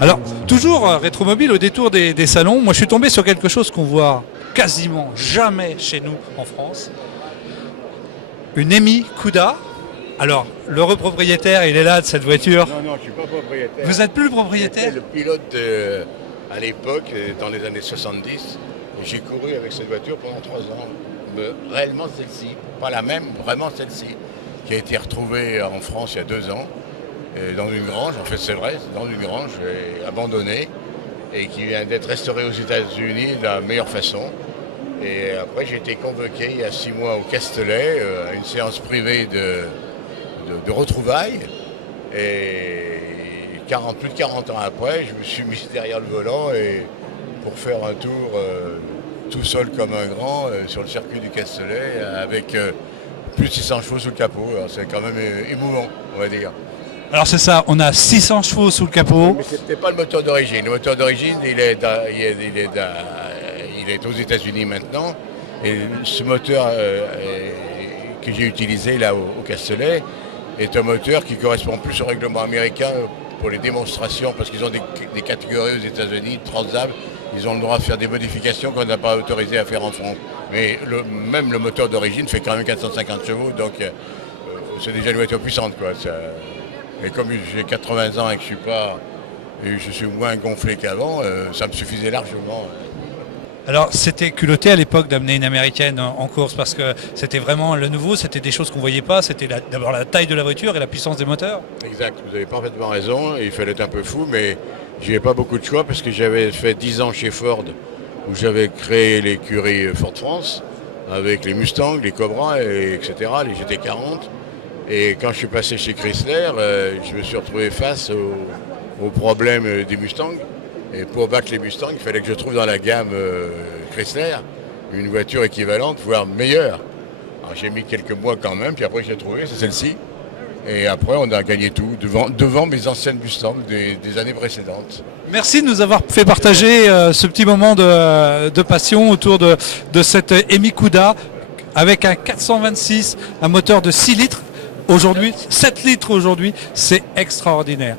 Alors, toujours rétromobile au détour des salons, moi je suis tombé sur quelque chose qu'on voit quasiment jamais chez nous en France. Une Emi Cuda. Alors, l'heureux propriétaire, il est là de cette voiture. Non, non, je ne suis pas propriétaire. Vous n'êtes plus le propriétaire? J'étais le pilote à l'époque, dans les années 70. J'ai couru avec cette voiture pendant 3 ans. Réellement celle-ci, pas la même, vraiment celle-ci, qui a été retrouvée en France il y a 2 ans, dans une grange, en fait c'est vrai, c'est dans une grange abandonnée, et qui vient d'être restaurée aux États-Unis de la meilleure façon. Et après j'ai été convoqué il y a 6 mois au Castellet, à une séance privée de retrouvailles. Et plus de 40 ans après, je me suis mis derrière le volant et pour faire un tour tout seul comme un grand sur le circuit du Castellet avec plus de 600 chevaux sous le capot. Alors, c'est quand même émouvant, on va dire. Alors c'est ça, on a 600 chevaux sous le capot. Mais c'était pas le moteur d'origine. Le moteur d'origine, il est aux États-Unis maintenant. Et ce moteur que j'ai utilisé là au Castellet est un moteur qui correspond plus au règlement américain pour les démonstrations, parce qu'ils ont des catégories aux États-Unis, Transam, ils ont le droit de faire des modifications qu'on n'a pas autorisé à faire en France. Mais même le moteur d'origine fait quand même 450 chevaux, donc c'est déjà une voiture puissante, quoi. Et comme j'ai 80 ans et que je suis moins gonflé qu'avant, ça me suffisait largement. Alors c'était culotté à l'époque d'amener une américaine en course parce que c'était vraiment le nouveau, c'était des choses qu'on ne voyait pas, c'était d'abord la taille de la voiture et la puissance des moteurs. Exact, vous avez parfaitement raison, il fallait être un peu fou, mais je n'avais pas beaucoup de choix parce que j'avais fait 10 ans chez Ford où j'avais créé l'écurie Ford France avec les Mustangs, les Cobra, etc., les GT40. Et quand je suis passé chez Chrysler, je me suis retrouvé face aux problèmes des Mustangs. Et pour battre les Mustangs, il fallait que je trouve dans la gamme Chrysler une voiture équivalente, voire meilleure. Alors j'ai mis quelques mois quand même, puis après je l'ai trouvée, c'est celle-ci. Et après on a gagné tout, devant mes anciennes Mustangs des années précédentes. Merci de nous avoir fait partager ce petit moment de passion autour de cette Emi Cuda avec un 426, un moteur de 6 litres. Aujourd'hui, 7 litres aujourd'hui, c'est extraordinaire.